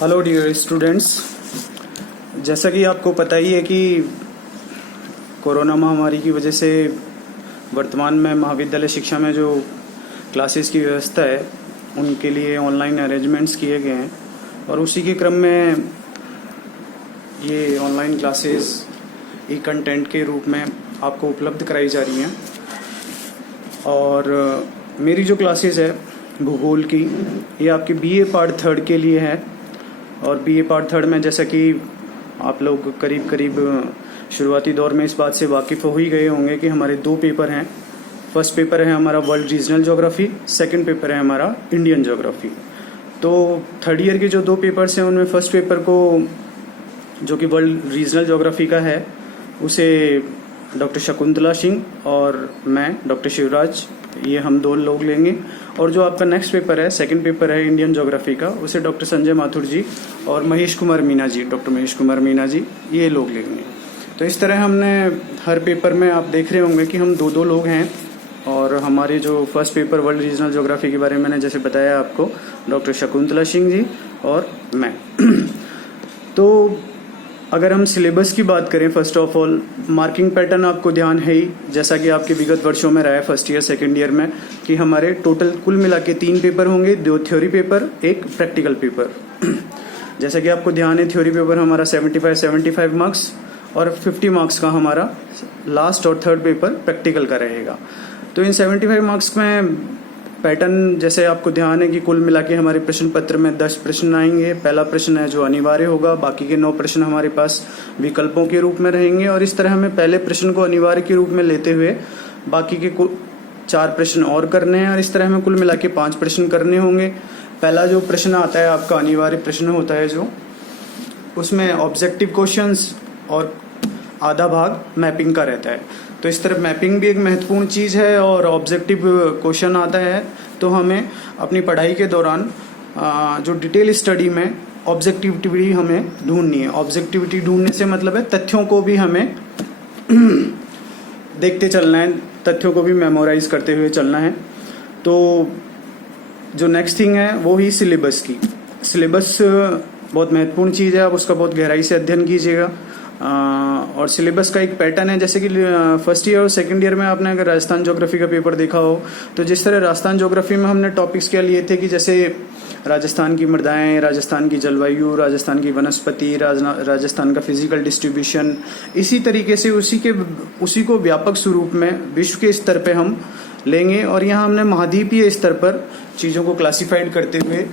Hello dear students. जैसा कि आपको पता ही है कि कोरोना महामारी की वजह से वर्तमान में महाविद्यालय शिक्षा में जो क्लासेस की व्यवस्था है उनके लिए ऑनलाइन अरेंजमेंट्स किए गए हैं और उसी के क्रम में ये ऑनलाइन क्लासेस ई कंटेंट के रूप में आपको उपलब्ध कराई जा रही हैं। और मेरी जो क्लासेस है भूगोल की, ये आपके बीए पार्ट थर्ड के लिए है। और बीए पार्ट थर्ड में जैसा कि आप लोग करीब करीब शुरुआती दौर में इस बात से वाकिफ़ हो ही गए होंगे कि हमारे दो पेपर हैं। फर्स्ट पेपर है हमारा world regional geography, second paper है हमारा इंडियन ज्योग्राफी। तो थर्ड ईयर के जो दो पेपर्स हैं उनमें फर्स्ट पेपर को, जो कि वर्ल्ड रीजनल ज्योग्राफी का है, उसे डॉक्टर शकुंतला सिंह और मैं डॉक्टर शिवराज, ये हम दो लोग लेंगे। और जो आपका नेक्स्ट पेपर है, सेकंड पेपर है इंडियन ज्योग्राफी का, उसे डॉक्टर संजय माथुर जी और महेश कुमार मीना जी, डॉक्टर महेश कुमार मीना जी, ये लोग लेंगे। तो इस तरह हमने हर पेपर में आप देख रहे होंगे कि हम दो दो लोग हैं। और हमारे जो first paper world regional geography के बारे में मैंने जैसे बताया आपको, डॉक्टर शकुंतला सिंह जी और मैं। तो अगर हम सिलेबस की बात करें, first of all marking pattern आपको ध्यान है ही, जैसा कि आपके विगत वर्षों में रहा है फर्स्ट ईयर सेकंड ईयर में, कि हमारे टोटल कुल मिला के 3 पेपर होंगे, 2 थ्योरी पेपर, 1 प्रैक्टिकल पेपर। जैसा कि आपको ध्यान है, थ्योरी पेपर हमारा 75 मार्क्स और 50 मार्क्स का हमारा लास्ट और थर्ड पेपर प्रैक्टिकल का रहेगा। तो इन 75 मार्क्स में पैटर्न जैसे आपको ध्यान है कि कुल मिला के हमारे प्रश्न पत्र में 10 प्रश्न आएंगे। पहला प्रश्न है जो अनिवार्य होगा, बाकी के 9 प्रश्न हमारे पास विकल्पों के रूप में रहेंगे। और इस तरह हमें पहले प्रश्न को अनिवार्य के रूप में लेते हुए बाकी के 4 प्रश्न और करने हैं, और इस तरह हमें कुल मिला के 5 प्रश्न करने होंगे। पहला जो प्रश्न आता है आपका अनिवार्य प्रश्न होता है, जो उसमें ऑब्जेक्टिव क्वेश्चंस और आधा भाग मैपिंग का रहता है। तो इस तरह मैपिंग भी एक महत्वपूर्ण चीज़ है और ऑब्जेक्टिव क्वेश्चन आता है। तो हमें अपनी पढ़ाई के दौरान जो डिटेल स्टडी में ऑब्जेक्टिविटी हमें ढूंढनी है। ऑब्जेक्टिविटी ढूंढने से मतलब है तथ्यों को भी हमें देखते चलना है, तथ्यों को भी मेमोराइज करते हुए चलना है। तो जो नेक्स्ट थिंग है वो ही सिलेबस की। सिलेबस बहुत महत्वपूर्ण चीज़ है, आप उसका बहुत गहराई से अध्ययन कीजिएगा। और सिलेबस का एक पैटर्न है, जैसे कि फर्स्ट ईयर और सेकंड ईयर में आपने अगर राजस्थान ज्योग्राफी का पेपर देखा हो, तो जिस तरह राजस्थान ज्योग्राफी में हमने टॉपिक्स क्या लिए थे कि जैसे राजस्थान की मृदाएं, राजस्थान की जलवायु, राजस्थान की वनस्पति, राजस्थान का फिजिकल डिस्ट्रीब्यूशन, इसी तरीके से उसी को व्यापक स्वरूप में विश्व के स्तर पे हम लेंगे। और यहाँ हमने महाद्वीपीय स्तर पर चीज़ों को क्लासिफाइड करते हुए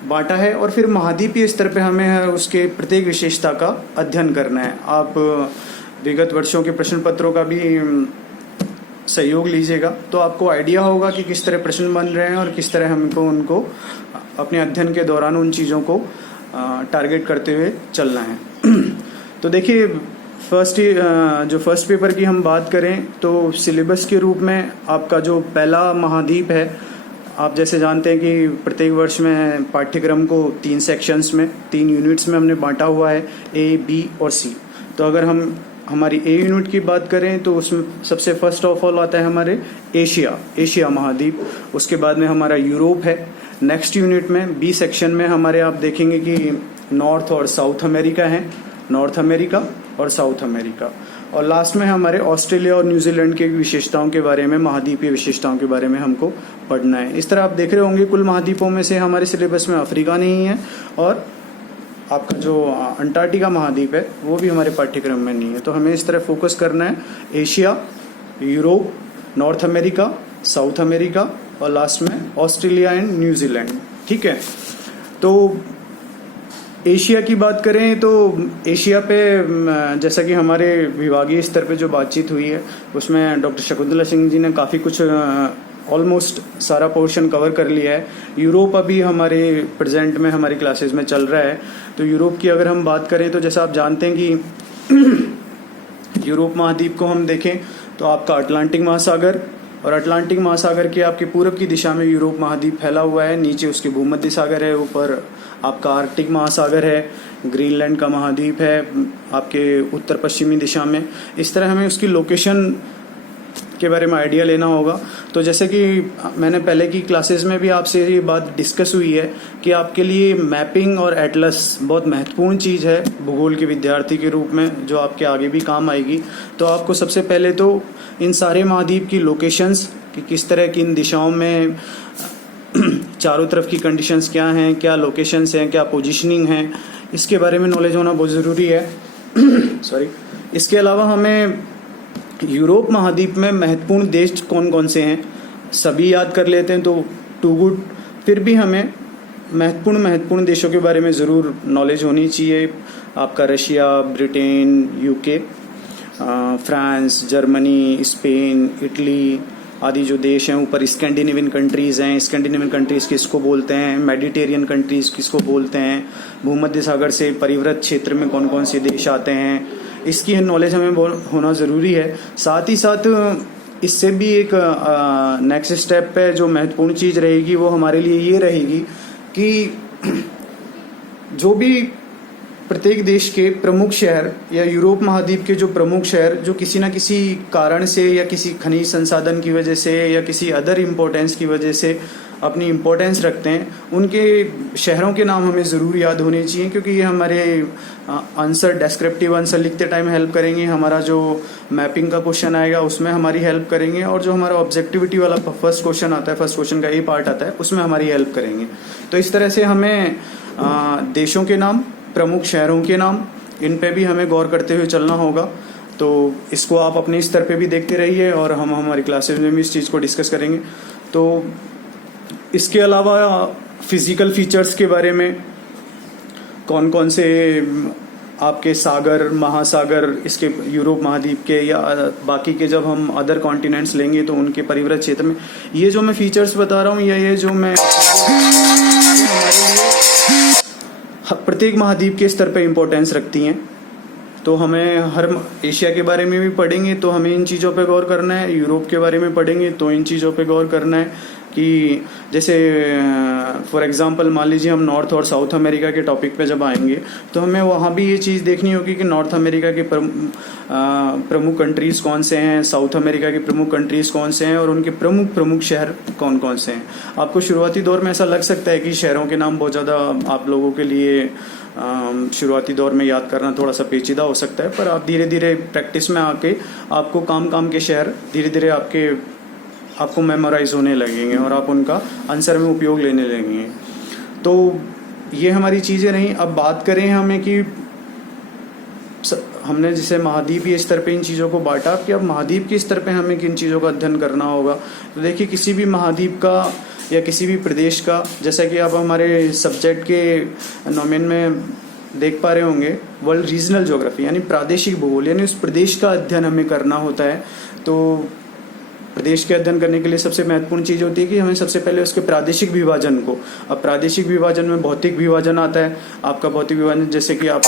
बांटा है, और फिर महाद्वीपीय स्तर पे हमें उसके प्रत्येक विशेषता का अध्ययन करना है। आप विगत वर्षों के प्रश्न पत्रों का भी सहयोग लीजिएगा, तो आपको आइडिया होगा कि किस तरह प्रश्न बन रहे हैं और किस तरह हमको उनको अपने अध्ययन के दौरान उन चीज़ों को टारगेट करते हुए चलना है। तो देखिए, जो फर्स्ट पेपर की हम बात करें तो सिलेबस के रूप में आपका जो पहला महाद्वीप है, आप जैसे जानते हैं कि प्रत्येक वर्ष में पाठ्यक्रम को 3 सेक्शंस में, 3 यूनिट्स में हमने बांटा हुआ है, ए, बी और सी। तो अगर हम हमारी ए यूनिट की बात करें तो उसमें सबसे फर्स्ट ऑफ ऑल आता है हमारे एशिया महाद्वीप। उसके बाद में हमारा यूरोप है। नेक्स्ट यूनिट में बी सेक्शन में हमारे आप देखेंगे कि नॉर्थ और साउथ अमेरिका है, नॉर्थ अमेरिका और साउथ अमेरिका। और लास्ट में हमारे ऑस्ट्रेलिया और न्यूजीलैंड के विशेषताओं के बारे में, महाद्वीपीय विशेषताओं के बारे में हमको पढ़ना है। इस तरह आप देख रहे होंगे कुल महाद्वीपों में से हमारे सिलेबस में अफ्रीका नहीं है, और आपका जो अंटार्कटिका महाद्वीप है वो भी हमारे पाठ्यक्रम में नहीं है। तो हमें इस तरह फोकस करना है Asia, Europe, north America, south America और लास्ट में ऑस्ट्रेलिया एंड न्यूजीलैंड। ठीक है। तो एशिया की बात करें तो एशिया पे जैसा कि हमारे विभागीय स्तर पे जो बातचीत हुई है उसमें डॉक्टर शकुंतला सिंह जी ने काफ़ी कुछ ऑलमोस्ट सारा पोर्शन कवर कर लिया है। यूरोप अभी हमारे प्रेजेंट में हमारी क्लासेस में चल रहा है। तो यूरोप की अगर हम बात करें तो जैसा आप जानते हैं कि यूरोप महाद्वीप को हम देखें तो आपका अटलांटिक महासागर, और अटलांटिक महासागर के आपके पूर्व की दिशा में यूरोप महाद्वीप फैला हुआ है, नीचे उसके भूमध्य सागर है, ऊपर आपका आर्कटिक महासागर है, ग्रीनलैंड का महाद्वीप है आपके उत्तर पश्चिमी दिशा में। इस तरह हमें उसकी लोकेशन के बारे में आइडिया लेना होगा। तो जैसे कि मैंने पहले की क्लासेस में भी आपसे ये बात डिस्कस हुई है कि आपके लिए मैपिंग और एटलस बहुत महत्वपूर्ण चीज़ है भूगोल के विद्यार्थी के रूप में, जो आपके आगे भी काम आएगी। तो आपको सबसे पहले तो इन सारे महाद्वीप की लोकेशंस कि किस तरह की इन दिशाओं में चारों तरफ की कंडीशंस क्या हैं, क्या लोकेशंस हैं, क्या पोजीशनिंग है, इसके बारे में नॉलेज होना बहुत ज़रूरी है। सॉरी। इसके अलावा हमें यूरोप महाद्वीप में महत्वपूर्ण देश कौन कौन से हैं सभी याद कर लेते हैं तो टू गुड। फिर भी हमें महत्वपूर्ण देशों के बारे में ज़रूर नॉलेज होनी चाहिए। आपका Russia, Britain, UK, France, Germany, Spain, Italy आदि जो देश हैं। ऊपर स्कैंडिनेवियन कंट्रीज़ हैं। स्कैंडिनेवियन कंट्रीज़ किसको बोलते हैं, मेडिटेरियन कंट्रीज़ किसको बोलते हैं, भूमध्य सागर से परिवृत क्षेत्र में कौन कौन से देश आते हैं, इसकी नॉलेज हमें होना ज़रूरी है। साथ ही साथ इससे भी एक नेक्स्ट स्टेप पे जो महत्वपूर्ण चीज़ रहेगी वो हमारे लिए ये रहेगी कि जो भी प्रत्येक देश के प्रमुख शहर या यूरोप महाद्वीप के जो प्रमुख शहर जो किसी न किसी कारण से या किसी खनिज संसाधन की वजह से या किसी अदर इम्पोर्टेंस की वजह से अपनी इम्पोर्टेंस रखते हैं, उनके शहरों के नाम हमें ज़रूर याद होने चाहिए, क्योंकि ये हमारे आंसर डेस्क्रिप्टिव आंसर लिखते टाइम हेल्प करेंगे। हमारा जो मैपिंग का क्वेश्चन आएगा उसमें हमारी हेल्प करेंगे, और जो हमारा ऑब्जेक्टिविटी वाला फर्स्ट क्वेश्चन आता है, फर्स्ट क्वेश्चन का ए पार्ट आता है, उसमें हमारी हेल्प करेंगे। तो इस तरह से हमें देशों के नाम, प्रमुख शहरों के नाम, इन पे भी हमें गौर करते हुए चलना होगा। तो इसको आप अपने स्तर पे भी देखते रहिए और हम हमारी क्लासेस में भी इस चीज़ को डिस्कस करेंगे। तो इसके अलावा फिज़िकल फीचर्स के बारे में कौन कौन से आपके सागर, महासागर, इसके यूरोप महाद्वीप के या बाकी के जब हम अदर कॉन्टिनेंट्स लेंगे तो उनके परिवृत क्षेत्र में ये जो मैं फीचर्स बता रहा हूँ या ये जो मैं प्रत्येक महाद्वीप के स्तर पे इम्पोर्टेंस रखती हैं। तो हमें हर एशिया के बारे में भी पढ़ेंगे तो हमें इन चीज़ों पे गौर करना है, यूरोप के बारे में पढ़ेंगे तो इन चीज़ों पे गौर करना है कि जैसे फॉर एग्जांपल मान लीजिए हम नॉर्थ और साउथ अमेरिका के टॉपिक पे जब आएंगे तो हमें वहाँ भी ये चीज़ देखनी होगी कि नॉर्थ अमेरिका के प्रमुख कंट्रीज़ कौन से हैं, साउथ अमेरिका के प्रमुख कंट्रीज़ कौन से हैं और उनके प्रमुख शहर कौन कौन से हैं। आपको शुरुआती दौर में ऐसा लग सकता है कि शहरों के नाम बहुत ज़्यादा आप लोगों के लिए शुरुआती दौर में याद करना थोड़ा सा पेचीदा हो सकता है, पर आप धीरे धीरे प्रैक्टिस में आके आपको काम के शहर धीरे धीरे आपको मेमोराइज होने लगेंगे और आप उनका आंसर में उपयोग लेने लगेंगे। तो ये हमारी चीज़ें रहीं। अब बात करें हमें कि हमने जैसे महाद्वीपीय स्तर पे इन चीज़ों को बांटा कि अब महाद्वीप के स्तर पे हमें किन चीज़ों का अध्ययन करना होगा। तो देखिए किसी भी महाद्वीप का या किसी भी प्रदेश का, जैसा कि आप हमारे सब्जेक्ट के नोमेन में देख पा रहे होंगे, वर्ल्ड रीजनल ज्योग्राफी यानी प्रादेशिक भूगोल, यानी उस प्रदेश का अध्ययन हमें करना होता है। तो प्रदेश के अध्ययन करने के लिए सबसे महत्वपूर्ण चीज़ होती है कि हमें सबसे पहले उसके प्रादेशिक विभाजन को, अब प्रादेशिक विभाजन में भौतिक विभाजन आता है। आपका भौतिक विभाजन जैसे कि आप